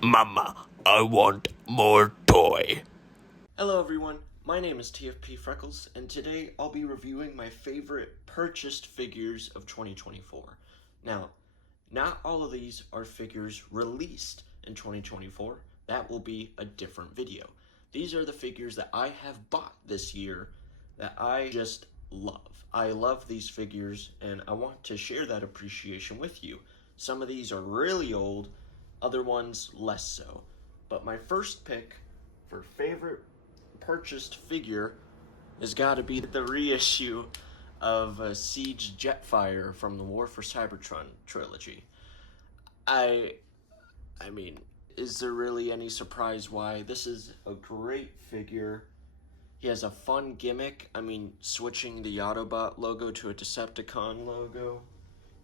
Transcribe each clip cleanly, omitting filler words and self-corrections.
Mama, I want more toy. Hello everyone, my name is TFP Freckles, and today I'll be reviewing my favorite purchased figures of 2024. Now, not all of these are figures released in 2024. That will be a different video. These are the figures that I have bought this year that I just love. I love these figures and I want to share that appreciation with you. Some of these are really old, other ones less so. But my first pick for favorite purchased figure has got to be the reissue of Siege Jetfire from the War for Cybertron trilogy. I mean, is there really any surprise why? This is a great figure. He has a fun gimmick. I mean, switching the Autobot logo to a Decepticon logo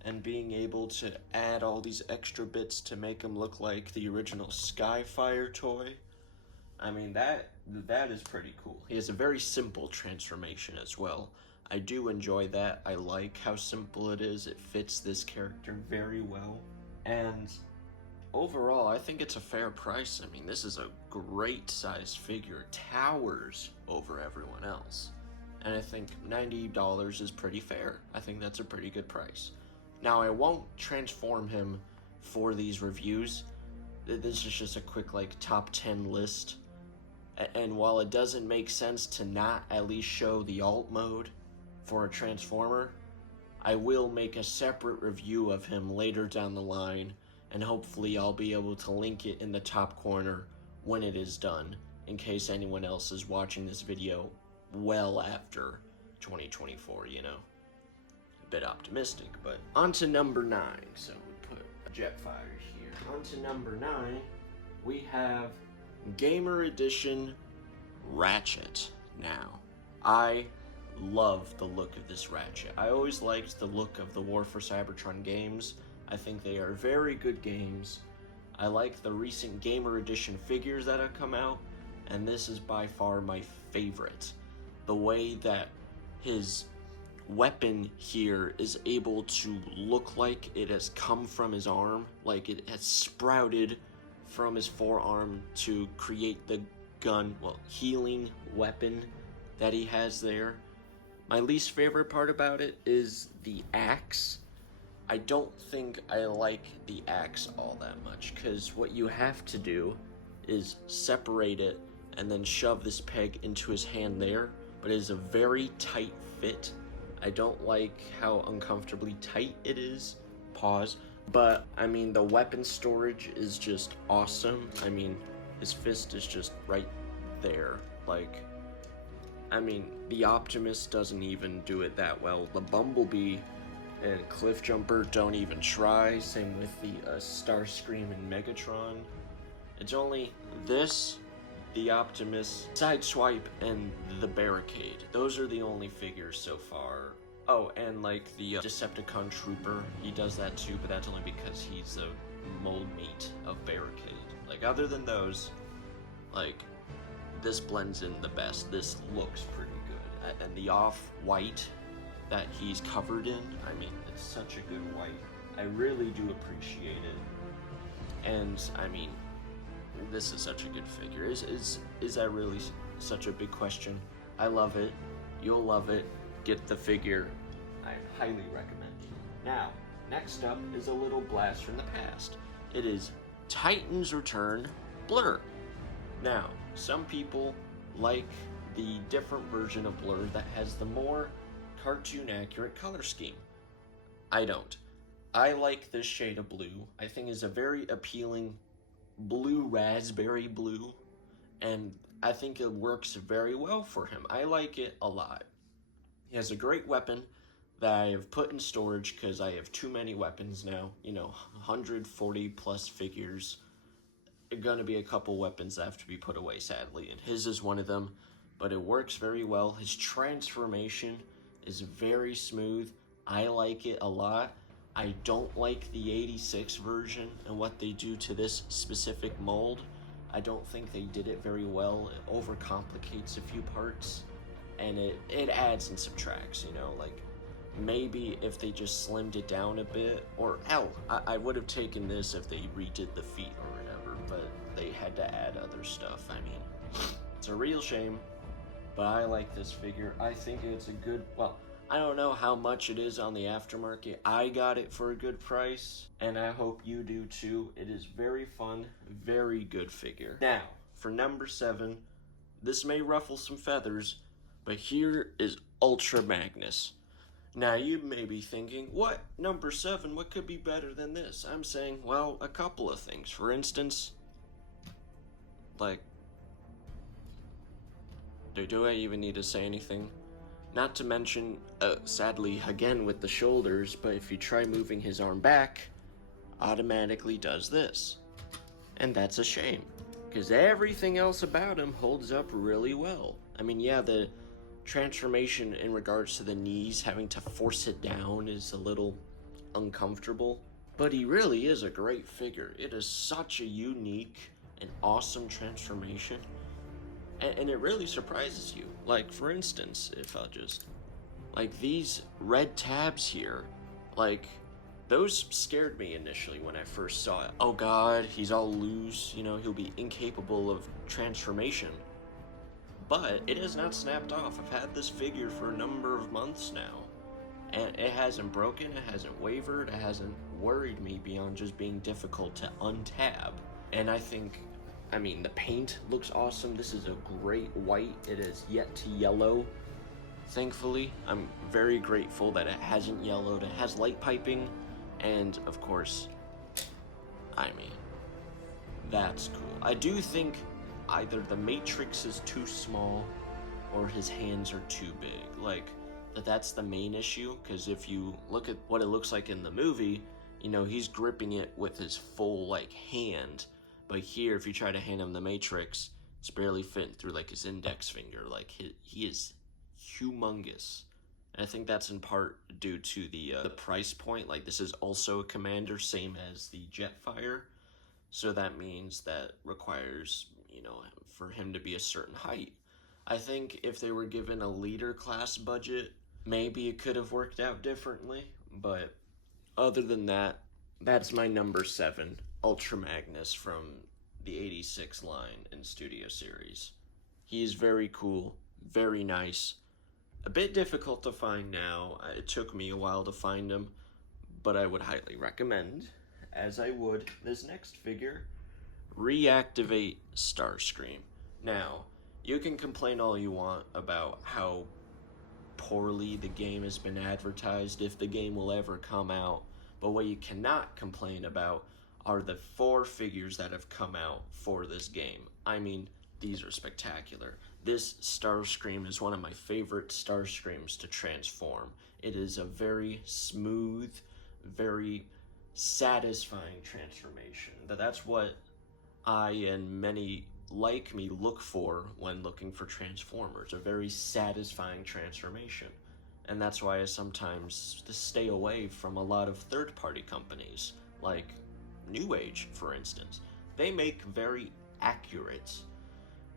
and being able to add all these extra bits to make him look like the original Skyfire toy. I mean, that is pretty cool. He has a very simple transformation as well. I do enjoy that. I like how simple it is. It fits this character very well. And overall, I think it's a fair price. I mean, this is a great sized figure. It towers over everyone else. And I think $90 is pretty fair. I think that's a pretty good price. Now, I won't transform him for these reviews. This is just a quick, top 10 list. And while it doesn't make sense to not at least show the alt mode for a Transformer, I will make a separate review of him later down the line, and hopefully I'll be able to link it in the top corner when it is done, in case anyone else is watching this video well after 2024, you know? A bit optimistic, but on to number 9. So we put Jetfire here. On to number 9, we have Gamer Edition Ratchet. Now, I love the look of this Ratchet. I always liked the look of the War for Cybertron games. I think they are very good games. I like the recent Gamer Edition figures that have come out, and this is by far my favorite. The way that his weapon here is able to look like it has come from his arm, like it has sprouted from his forearm to create the healing weapon that he has there. My least favorite part about it is the axe. I don't think I like the axe all that much, because what you have to do is separate it and then shove this peg into his hand there, but it is a very tight fit. I don't like how uncomfortably tight it is. Pause. But, I mean, the weapon storage is just awesome. I mean, his fist is just right there. I mean, the Optimus doesn't even do it that well. The Bumblebee and Cliffjumper don't even try. Same with the Starscream and Megatron. It's only this, the Optimus, Sideswipe, and the Barricade. Those are the only figures so far. Oh, and the Decepticon Trooper, he does that too, but that's only because he's the mold meat of Barricade. Other than those, this blends in the best. This looks pretty good. And the off-white that he's covered in, I mean, it's such a good white. I really do appreciate it. And, I mean, this is such a good figure. Is that really such a big question? I love it. You'll love it. Get the figure. I highly recommend it. Now, next up is a little blast from the past. It is Titans Return Blur. Now, some people like the different version of Blur that has the more cartoon accurate color scheme. I don't. I like this shade of blue. I think it's a very appealing blue, raspberry blue, and I think it works very well for him. I like it a lot. He has a great weapon that I have put in storage because I have too many weapons now. 140 plus figures. Gonna be a couple weapons that have to be put away, sadly, and his is one of them, but it works very well. His transformation is very smooth. I like it a lot. I don't like the 86 version and what they do to this specific mold. I don't think they did it very well. It overcomplicates a few parts, and it adds and subtracts, maybe if they just slimmed it down a bit, or hell, I would have taken this if they redid the feet or whatever, but had to add other stuff. I mean, it's a real shame, but I like this figure. I think it's a good, well, I don't know how much it is on the aftermarket. I got it for a good price, and I hope you do too. It is very fun, very good figure. Now, for number 7, this may ruffle some feathers, but here is Ultra Magnus. Now, you may be thinking, what? Number 7, what could be better than this? I'm saying, well, a couple of things. For instance, like, do I even need to say anything? Not to mention, sadly, again with the shoulders, but if you try moving his arm back, automatically does this. And that's a shame, because everything else about him holds up really well. I mean, yeah, the transformation in regards to the knees, having to force it down is a little uncomfortable, but he really is a great figure. It is such a unique and awesome transformation. And it really surprises you. Like, for instance, if I'll just, like, these red tabs here, like, those scared me initially when I first saw it. Oh god, he's all loose, you know, he'll be incapable of transformation. But it has not snapped off. I've had this figure for a number of months now, and it hasn't broken, it hasn't wavered, it hasn't worried me beyond just being difficult to untab. And I think, I mean, the paint looks awesome. This is a great white. It is yet to yellow, thankfully. I'm very grateful that it hasn't yellowed. It has light piping, and of course, I mean, that's cool. I do think either the Matrix is too small or his hands are too big. Like, that's the main issue, because if you look at what it looks like in the movie, you know, he's gripping it with his full, like, hand. But here, if you try to hand him the Matrix, it's barely fitting through, like, his index finger. Like, he is humongous. And I think that's in part due to the price point. Like, this is also a Commander, same as the Jetfire. So that means that requires, you know, for him to be a certain height. I think if they were given a leader class budget, maybe it could have worked out differently. But other than that, that's my number 7. Ultra Magnus from the 86 line in Studio Series. He is very cool, very nice, a bit difficult to find now. It took me a while to find him, but I would highly recommend, as I would this next figure, reactivate Starscream. Now, you can complain all you want about how poorly the game has been advertised, if the game will ever come out, but what you cannot complain about are the 4 figures that have come out for this game. I mean, these are spectacular. This Starscream is one of my favorite Starscreams to transform. It is a very smooth, very satisfying transformation. That's what I and many like me look for when looking for Transformers, a very satisfying transformation. And that's why I sometimes stay away from a lot of third-party companies, like New Age, for instance. They make very accurate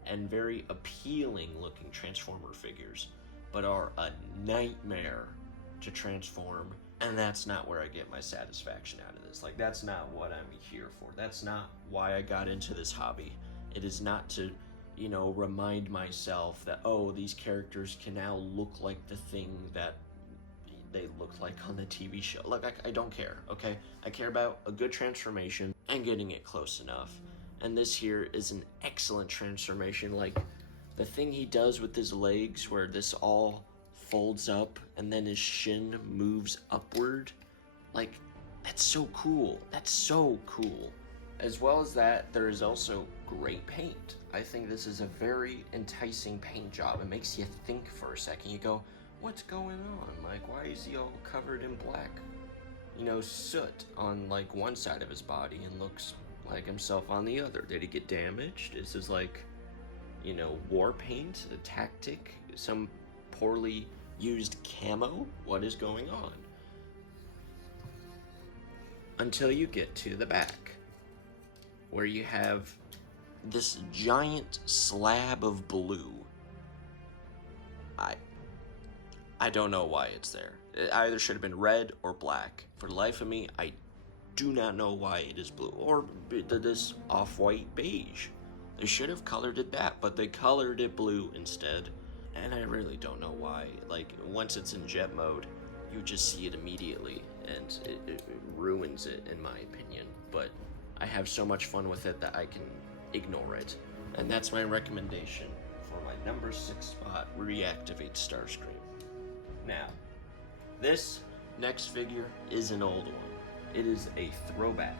and very appealing looking Transformer figures, but are a nightmare to transform, and that's not where I get my satisfaction out of this. Like, that's not what I'm here for. That's not why I got into this hobby. It is not to, you know, remind myself that, oh, these characters can now look like the thing that they looked like on the TV show. Like, I don't care, okay? I care about a good transformation and getting it close enough. And this here is an excellent transformation. Like, the thing he does with his legs, where this all folds up and then his shin moves upward, like, that's so cool. That's so cool. As well as that, there is also great paint. I think this is a very enticing paint job. It makes you think for a second. You go, what's going on? Like, why is he all covered in black, you know, soot on, like, one side of his body and looks like himself on the other? Did he get damaged? Is this, like, you know, war paint, a tactic, some poorly used camo? What is going on? Until you get to the back, where you have this giant slab of blue. I don't know why it's there. It either should have been red or black. For the life of me, I do not know why it is blue. Or this off-white beige. They should have colored it that, but they colored it blue instead. And I really don't know why. Like, once it's in jet mode, you just see it immediately, and it ruins it, in my opinion. But I have so much fun with it that I can ignore it. And that's my recommendation for my number 6 spot, Reactivate Starscream. Now, this next figure is an old one. It is a throwback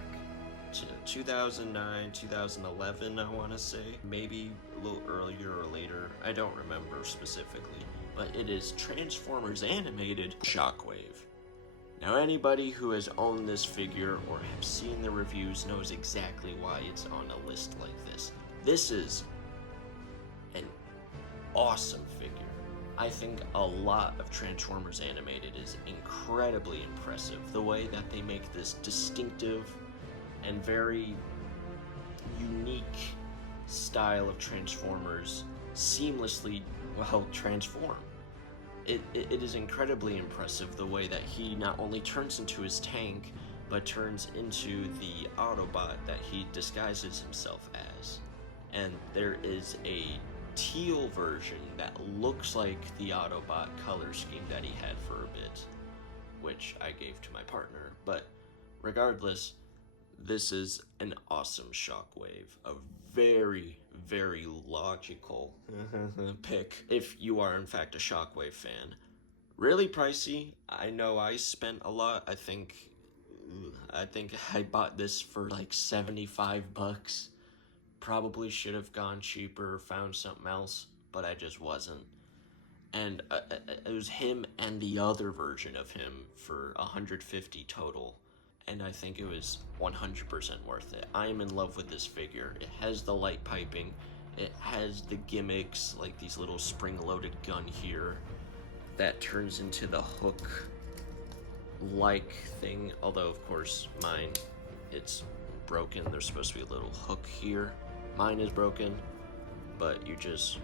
to 2009, 2011, I want to say. Maybe a little earlier or later. I don't remember specifically. But it is Transformers Animated Shockwave. Now, anybody who has owned this figure or have seen the reviews knows exactly why it's on a list like this. This is an awesome figure. I think a lot of Transformers Animated is incredibly impressive. The way that they make this distinctive and very unique style of Transformers seamlessly, well, transform. It is incredibly impressive the way that he not only turns into his tank, but turns into the Autobot that he disguises himself as. And there is a teal version that looks like the Autobot color scheme that he had for a bit, which I gave to my partner. But regardless, this is an awesome Shockwave, a very, very logical pick if you are in fact a Shockwave fan. Really pricey. I know I spent a lot. I think I bought this for like 75 bucks. Probably should have gone cheaper, found something else, but I just wasn't. And it was him and the other version of him for 150 total. And I think it was 100% worth it. I am in love with this figure. It has the light piping. It has the gimmicks, like these little spring-loaded gun here that turns into the hook-like thing. Although, of course, mine, it's broken. There's supposed to be a little hook here. Mine is broken, but you just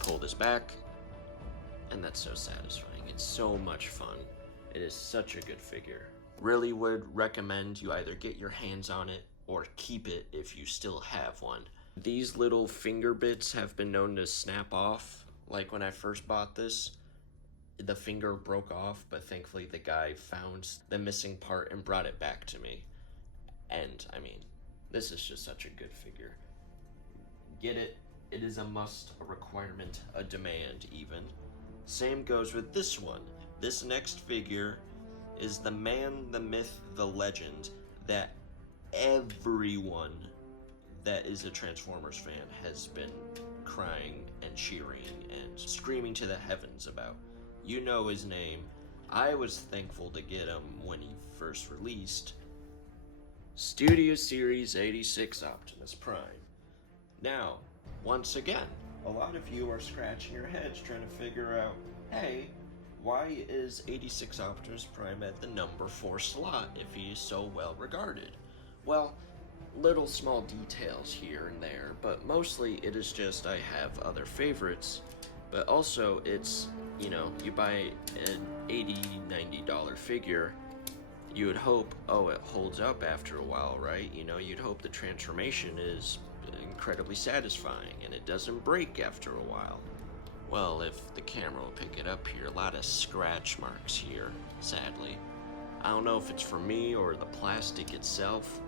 pull this back, and that's so satisfying. It's so much fun. It is such a good figure. Really would recommend you either get your hands on it or keep it if you still have one. These little finger bits have been known to snap off. Like when I first bought this, the finger broke off, but thankfully the guy found the missing part and brought it back to me. And I mean, this is just such a good figure. Get it. It is a must, a requirement, a demand even. Same goes with this one. This next figure is the man, the myth, the legend that everyone that is a Transformers fan has been crying and cheering and screaming to the heavens about. You know his name. I was thankful to get him when he first released. Studio Series 86 Optimus Prime. Now, once again, a lot of you are scratching your heads trying to figure out, hey, why is 86 Optimus Prime at the number 4 slot if he is so well regarded? Well, little small details here and there, but mostly it is just I have other favorites, but also it's, you know, you buy an $80, $90 figure, you would hope, oh, it holds up after a while, right? You know, you'd hope the transformation is incredibly satisfying and it doesn't break after a while. Well, if the camera will pick it up here, a lot of scratch marks here, sadly. I don't know if it's for me or the plastic itself,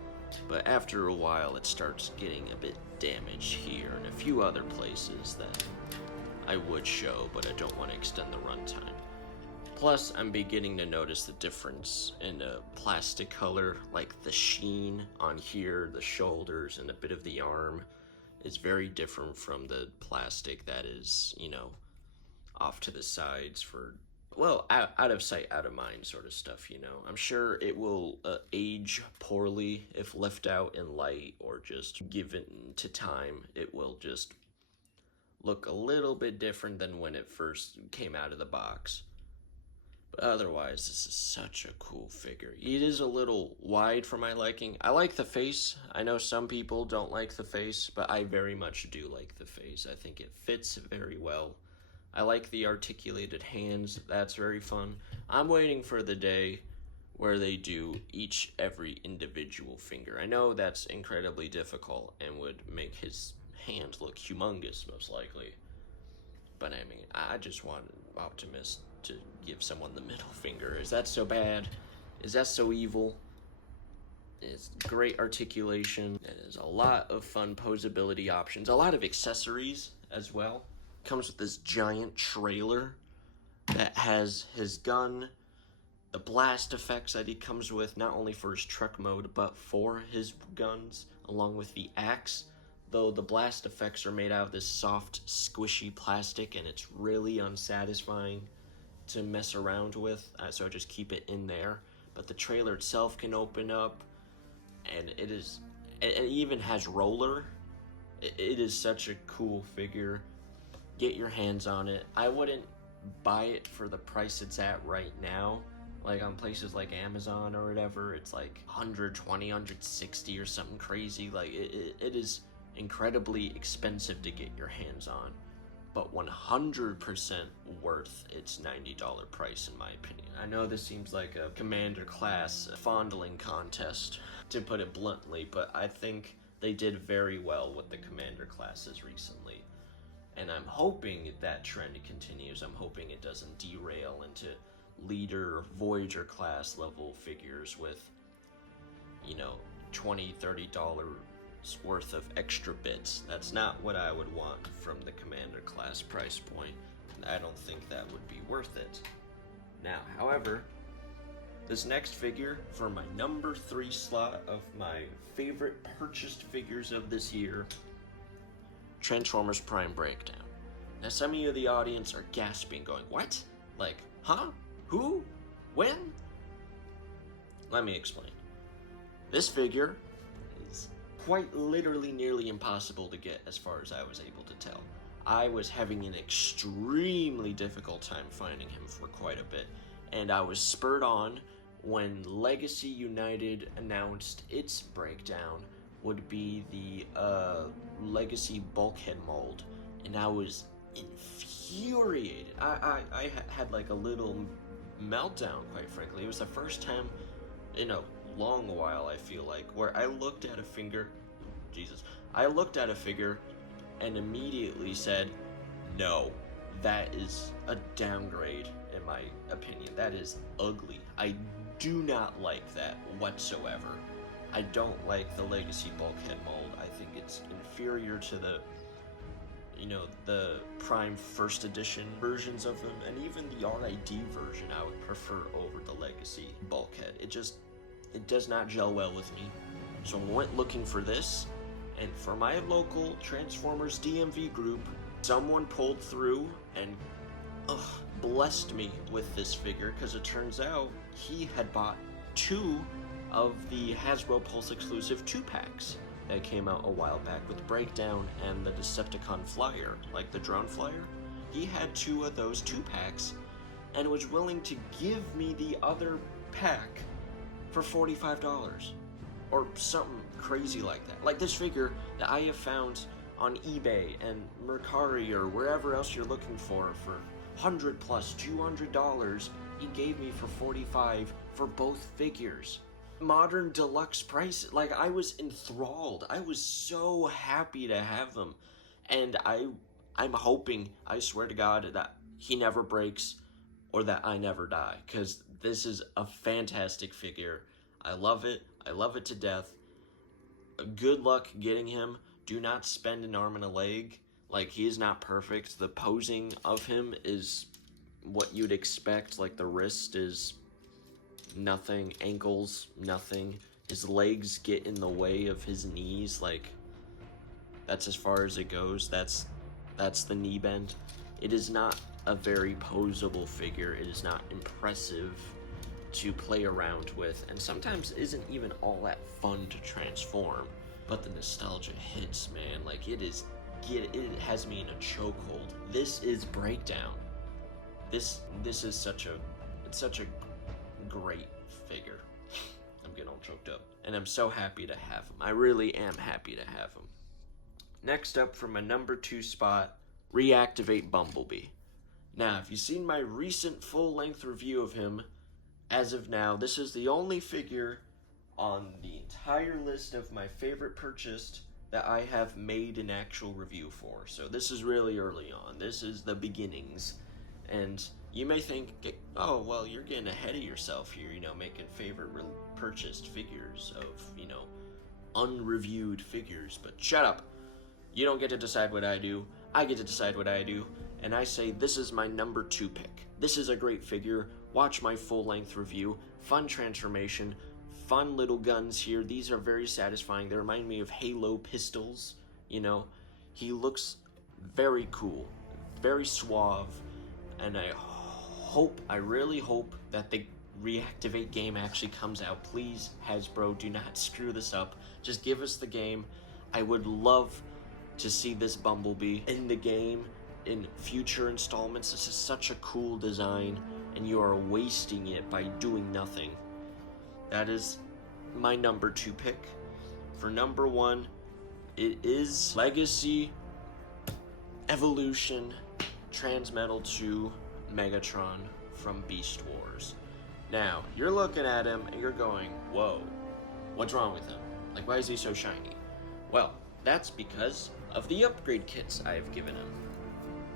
but after a while it starts getting a bit damaged here and a few other places that I would show, but I don't want to extend the runtime. Plus, I'm beginning to notice the difference in the plastic color, like the sheen on here, the shoulders, and a bit of the arm is very different from the plastic that is, you know, off to the sides for, well, out of sight, out of mind sort of stuff, you know. I'm sure it will age poorly if left out in light or just given to time. It will just look a little bit different than when it first came out of the box. But otherwise, this is such a cool figure. It is a little wide for my liking. I like the face. I know some people don't like the face, but I very much do like the face. I think it fits very well. I like the articulated hands. That's very fun. I'm waiting for the day where they do every individual finger. I know that's incredibly difficult and would make his hands look humongous, most likely. But I mean, I just want Optimus to give someone the middle finger. Is that so bad? Is that so evil? It's great articulation. It is a lot of fun posability options. A lot of accessories as well. Comes with this giant trailer that has his gun, the blast effects that he comes with, not only for his truck mode, but for his guns, along with the axe. Though the blast effects are made out of this soft, squishy plastic, and it's really unsatisfying to mess around with, so I just keep it in there. But the trailer itself can open up, and it even has roller. It is such a cool figure. Get your hands on it. I wouldn't buy it for the price it's at right now. Like on places like Amazon or whatever, it's like 120, 160 or something crazy. Like it is incredibly expensive to get your hands on, but 100% worth its $90 price in my opinion. I know this seems like a Commander class fondling contest, to put it bluntly, but I think they did very well with the Commander classes recently. And I'm hoping that trend continues. I'm hoping it doesn't derail into Leader or Voyager class level figures with, you know, $20, $30 worth of extra bits. That's not what I would want from the Commander class price point. I don't think that would be worth it. Now, however, this next figure for my number 3 slot of my favorite purchased figures of this year, Transformers Prime Breakdown. Now, some of you in the audience are gasping, going, what? Like, huh? Who? When? Let me explain. This figure is quite literally nearly impossible to get as far as I was able to tell. I was having an extremely difficult time finding him for quite a bit, and I was spurred on when Legacy United announced its breakdown would be the Legacy Bulkhead mold, and I was infuriated. I had like a little meltdown, quite frankly. It was the first time in a long while, I feel like, where I looked at a figure, I looked at a figure and immediately said, no, that is a downgrade in my opinion. That is ugly. I do not like that whatsoever. I don't like the Legacy Bulkhead mold. I think it's inferior to the, you know, the Prime First Edition versions of them, and even the RID version I would prefer over the Legacy Bulkhead. It does not gel well with me. So I went looking for this, and for my local Transformers DMV group, someone pulled through and blessed me with this figure, because it turns out he had bought 2 of the Hasbro Pulse exclusive 2-packs that came out a while back with Breakdown and the Decepticon Flyer, like the drone flyer. He had 2 of those 2-packs and was willing to give me the other pack for $45 or something crazy like that. Like this figure that I have found on eBay and Mercari or wherever else you're looking for $100 plus $200, he gave me for $45 for both figures. Modern deluxe price. Like, I was enthralled. I was so happy to have them, and I'm hoping, I swear to God, that he never breaks or that I never die, because this is a fantastic figure. I love it to death. Good luck getting him. Do not spend an arm and a leg. Like, he is not perfect. The posing of him is what you'd expect. Like, the wrist is nothing, ankles, nothing. His legs get in the way of his knees. Like, that's as far as it goes. That's the knee bend. It is not a very posable figure. It is not impressive to play around with, and sometimes isn't even all that fun to transform. But the nostalgia hits, man. Like, it has me in a chokehold. This is Breakdown. This is such a great figure. I'm getting all choked up, and I'm so happy to have him. I really am happy to have him. Next up, from my number 2 spot, Reactivate Bumblebee. Now, if you've seen my recent full-length review of him, as of now, this is the only figure on the entire list of my favorite purchased that I have made an actual review for. So this is really early on. This is the beginnings. And you may think, oh, well, you're getting ahead of yourself here, making favorite purchased figures of, unreviewed figures. But shut up. You don't get to decide what I do. I get to decide what I do. And I say this is my number 2 pick. This is a great figure. Watch my full-length review. Fun transformation. Fun little guns here. These are very satisfying. They remind me of Halo pistols. He looks very cool. Very suave. And I really hope that the Reactivate game actually comes out. Please, Hasbro, do not screw this up. Just give us the game. I would love to see this Bumblebee in the game in future installments. This is such a cool design, and you are wasting it by doing nothing. That is my number 2 pick. For number 1, it is Legacy Evolution Transmetal 2 Megatron from Beast Wars. Now, you're looking at him and you're going, whoa, what's wrong with him? Like, why is he so shiny? Well, that's because of the upgrade kits I have given him.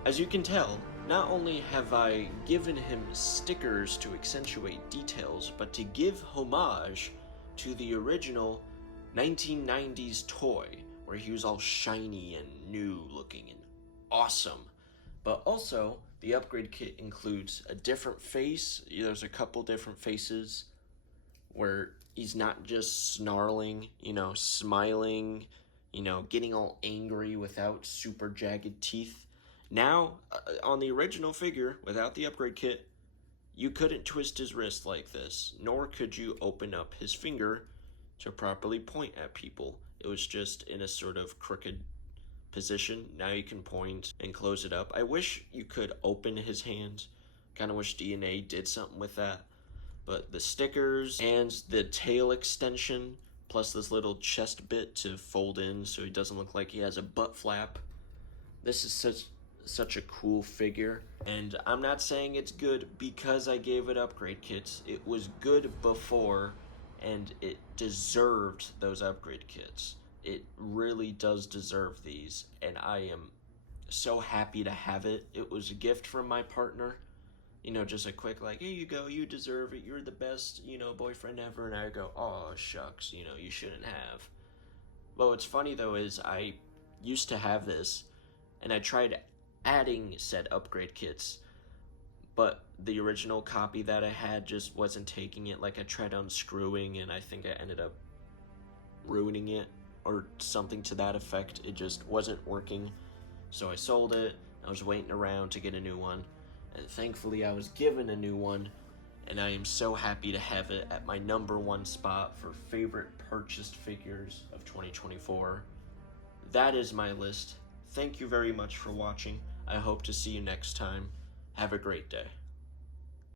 As you can tell, not only have I given him stickers to accentuate details, but to give homage to the original 1990s toy, where he was all shiny and new looking and awesome. But also, the upgrade kit includes a different face. There's a couple different faces where he's not just snarling, smiling, getting all angry without super jagged teeth. Now, on the original figure, without the upgrade kit, you couldn't twist his wrist like this, nor could you open up his finger to properly point at people. It was just in a sort of crooked position. Now you can point and close it up. I wish you could open his hands. Kind of wish DNA did something with that. But the stickers and the tail extension, plus this little chest bit to fold in so he doesn't look like he has a butt flap. This is such a cool figure. And I'm not saying it's good because I gave it upgrade kits. It was good before, and it deserved those upgrade kits. It really does deserve these, and I am so happy to have it. It was a gift from my partner. Just a quick here you go, you deserve it, you're the best, boyfriend ever. And I go, oh, shucks, you shouldn't have. Well, what's funny, though, is I used to have this, and I tried adding said upgrade kits, but the original copy that I had just wasn't taking it. I tried unscrewing, and I think I ended up ruining it, or something to that effect. It just wasn't working. So I sold it. I was waiting around to get a new one, and thankfully I was given a new one, and I am so happy to have it at my number 1 spot for favorite purchased figures of 2024. That is my list. Thank you very much for watching. I hope to see you next time. Have a great day.